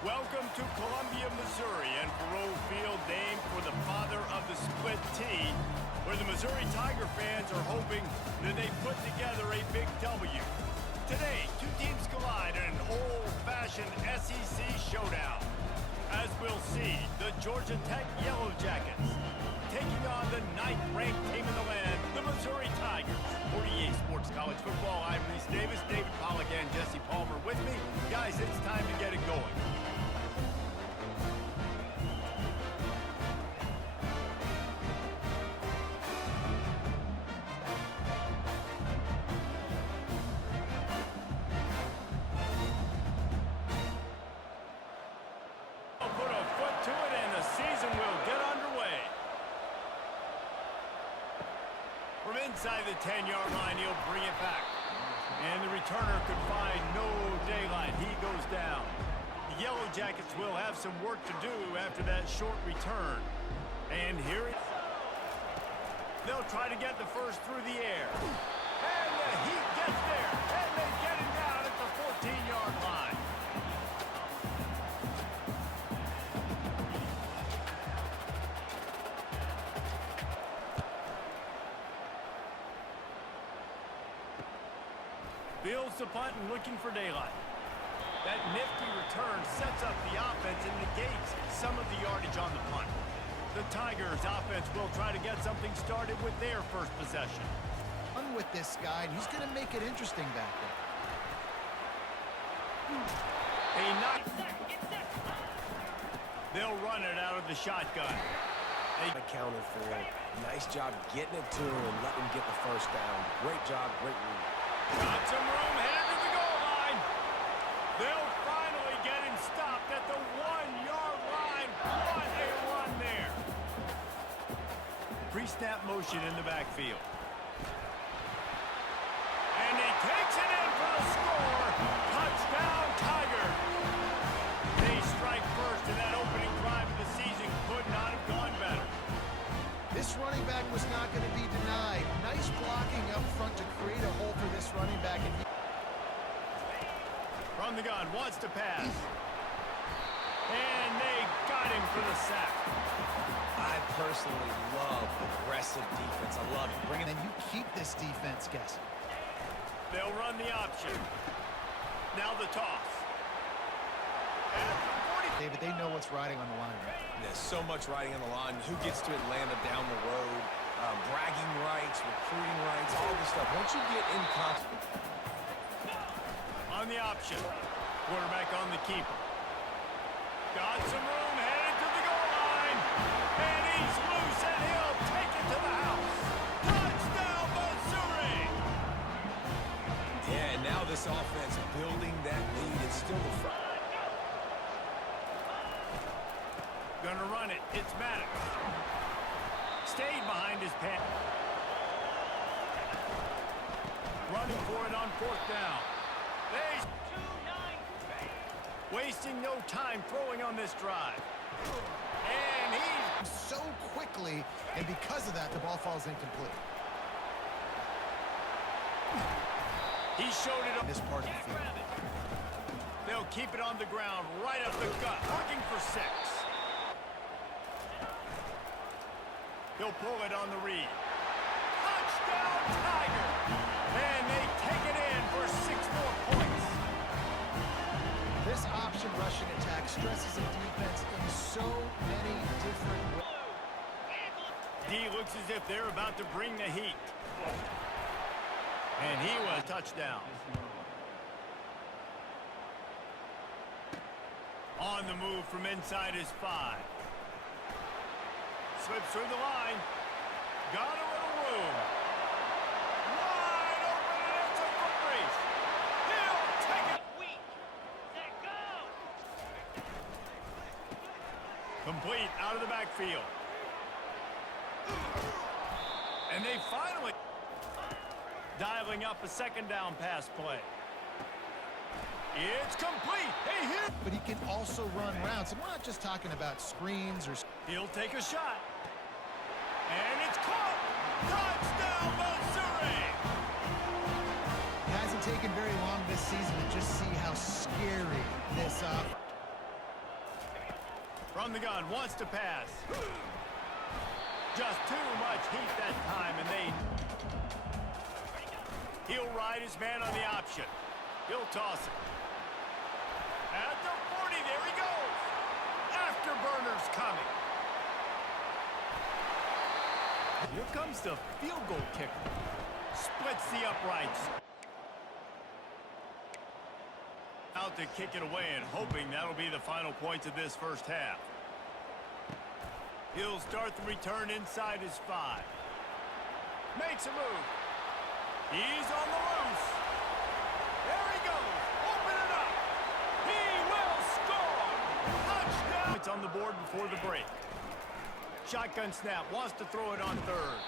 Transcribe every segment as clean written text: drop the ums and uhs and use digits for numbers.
Welcome to Columbia, Missouri, and Faurot Field named for the father of the split T, where the Missouri Tiger fans are hoping that they put together a big W. Today, two teams collide in an old-fashioned SEC showdown. As we'll see, the Georgia Tech Yellow Jackets taking on the 9th-ranked team in the land, the Missouri Tigers. 48 Sports College Football, I'm Reese Davis, David Pollack, and Jesse Palmer with me. Guys, it's time to get it going. Inside the 10-yard line, he'll bring it back. And the returner could find no daylight. He goes down. The Yellow Jackets will have some work to do after that short return. And here it is. They'll try to get the first through the air. And the Heat gets there. And they get him down at the 14-yard line. Fields the punt and looking for daylight. That nifty return sets up the offense and negates some of the yardage on the punt. The Tigers offense will try to get something started with their first possession. With this guy, and he's going to make it interesting back there. They'll run it out of the shotgun. They accounted for it. Nice job getting it to him and letting him get the first down. Great job, great move. Got some room, headed to the goal line. They'll finally get him stopped at the 1-yard line. What a run there. Pre-snap motion in the backfield. And he takes it in for the score. Touchdown, Tiger. They strike first, and that opening drive of the season could not have gone better. This running back was not going to be denied. Nice blocking up front to create a hole for this running back. And from the gun, wants to pass. And they got him for the sack. I personally love aggressive defense. I love it. And you keep this defense guessing. They'll run the option. Now the toss. David, they know what's riding on the line. There's so much riding on the line. Who gets to Atlanta down the road? Bragging rights, recruiting rights, all this stuff. Once you get in confidence. On the option. Quarterback on the keeper. Got some room, headed to the goal line. And he's loose, and he'll take it to the house. Touchdown, Missouri! Yeah, and now this offense building that lead. It's still the front. Gonna run it. It's Maddox. Stayed behind his pass. Running for it on 4th down. Wasting no time throwing on this drive. And he's so quickly, and because of that, the ball falls incomplete. He showed it on this part of the field. They'll keep it on the ground, right up the gut, looking for 6. He'll pull it on the read. Touchdown, Tiger! And they take it in for 6 more points. This option rushing attack stresses a defense in so many different ways. D looks as if they're about to bring the heat. And he was a touchdown. On the move from inside his 5. Slips through the line. Got a little room. Wide open, and it's a foot race. He'll take it. Set, go. Complete out of the backfield. And they finally dialing up a 2nd down pass play. It's complete. Hey, here. But he can also run routes. And we're not just talking about screens or... He'll take a shot. And it's caught. Touchdown, Missouri. It hasn't taken very long this season to just see how scary this From the gun, wants to pass. Just too much heat that time, and he'll ride his man on the option. He'll toss it. At the 40, there he goes. Afterburner's coming. Here comes the field goal kicker. Splits the uprights. Out to kick it away and hoping that'll be the final points of this first half. He'll start the return inside his 5. Makes a move. He's on the loose. There he goes. Open it up. He will score. Touchdown. It's on the board before the break. Shotgun snap. Wants to throw it on third.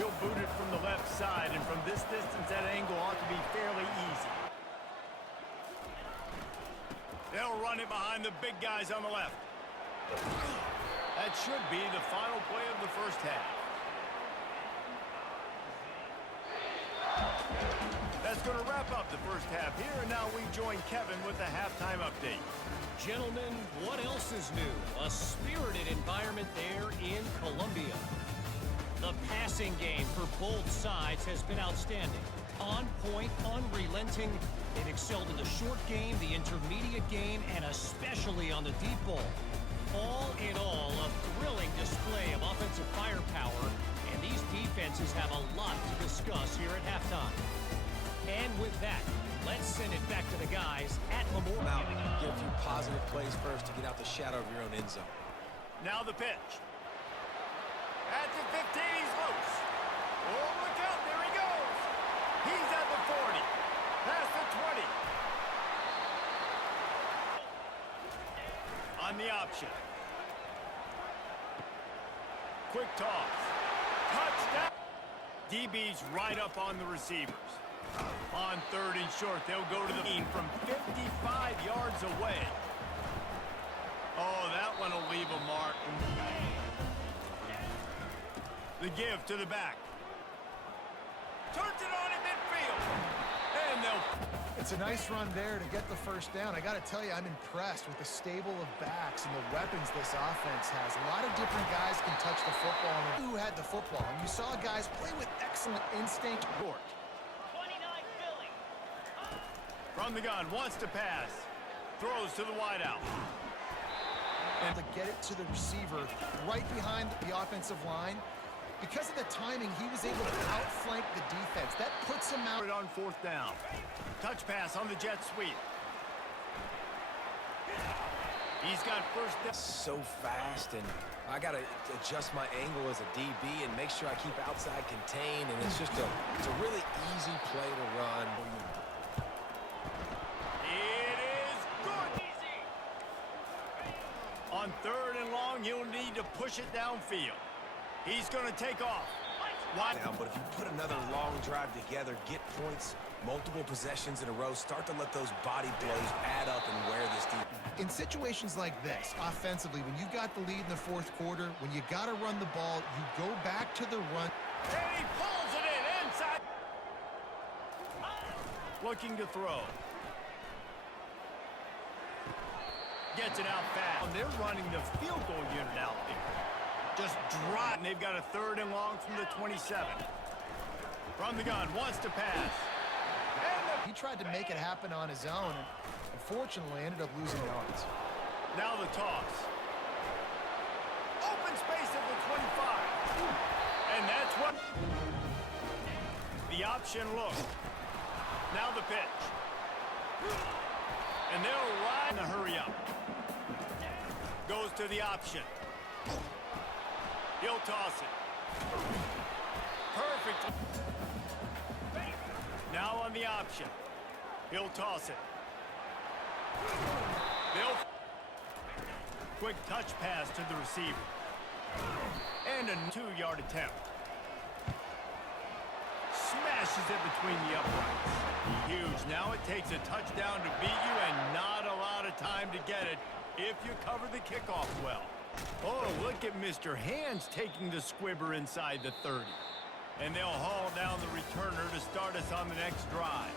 He'll boot it from the left side, and from this distance, that angle ought to be fairly easy. They'll run it behind the big guys on the left. That should be the final play of the first half. That's going to wrap up the first half here, and now we join Kevin with the halftime update. Gentlemen, what else is new? A spirited environment there in Columbia. The passing game for both sides has been outstanding. On point, unrelenting. They've excelled in the short game, the intermediate game, and especially on the deep ball. All in all, a thrilling display of offensive firepower, and these defenses have a lot to discuss here at halftime. And with that, let's send it back to the guys at Memorial. Now, get a few positive plays first to get out the shadow of your own end zone. Now the pitch. At the 15, he's loose. Oh, look out, there he goes. He's at the 40. Past the 20. On the option. Quick toss. Touchdown. DB's right up on the receivers. On third and short, they'll go to the team from 55 yards away. Oh, that one will leave a mark. The give to the back. Turns it on in midfield. And It's a nice run there to get the first down. I got to tell you, I'm impressed with the stable of backs and the weapons this offense has. A lot of different guys can touch the football, and who had the football. And you saw guys play with excellent instinct. From the gun, wants to pass. Throws to the wideout. And to get it to the receiver right behind the offensive line. Because of the timing, he was able to outflank the defense. That puts him out on fourth down. Touch pass on the jet sweep. He's got first down. So fast, and I got to adjust my angle as a DB and make sure I keep outside contained, and it's a really easy play to run. It is good. Easy. On third and long, he'll need to push it downfield. He's going to take off. Wide down, but if you put another long drive together, get points, multiple possessions in a row, start to let those body blows add up and wear this deep. In situations like this, offensively, when you got the lead in the fourth quarter, when you got to run the ball, you go back to the run. And he pulls it in inside. Looking to throw. Gets it out fast. They're running the field goal unit out there. Just drop. They've got a third and long from the 27. From the gun, wants to pass. He tried to make it happen on his own, and unfortunately ended up losing yards. Now the toss. Open space at the 25. And that's what the option look. Now the pitch. And they'll ride in a hurry up. Goes to the option. He'll toss it. Perfect. Now on the option. He'll toss it. Quick touch pass to the receiver. And a 2-yard attempt. Smashes it between the uprights. Huge. Now it takes a touchdown to beat you and not a lot of time to get it if you cover the kickoff well. Oh, look at Mr. Hands taking the squibber inside the 30. And they'll haul down the returner to start us on the next drive.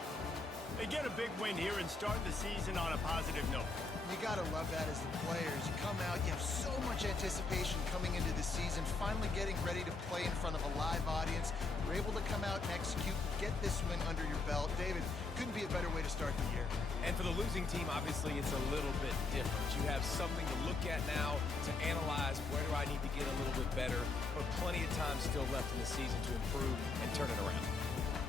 They get a big win here and start the season on a positive note. You got to love that as the players. You come out, you have so much anticipation coming into the season, finally getting ready to play in front of a live audience. You're able to come out and execute, get this win under your belt. David, couldn't be a better way to start the year. And for the losing team, obviously, it's a little bit different. You have something to look at now to analyze where do I need to get a little bit better, but plenty of time still left in the season to improve and turn it around.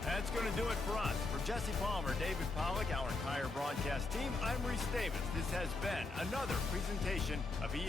That's going to do it for us. For Jesse Palmer, David Pollack, our entire broadcast team, I'm Reese Davis. This has been another presentation of EA.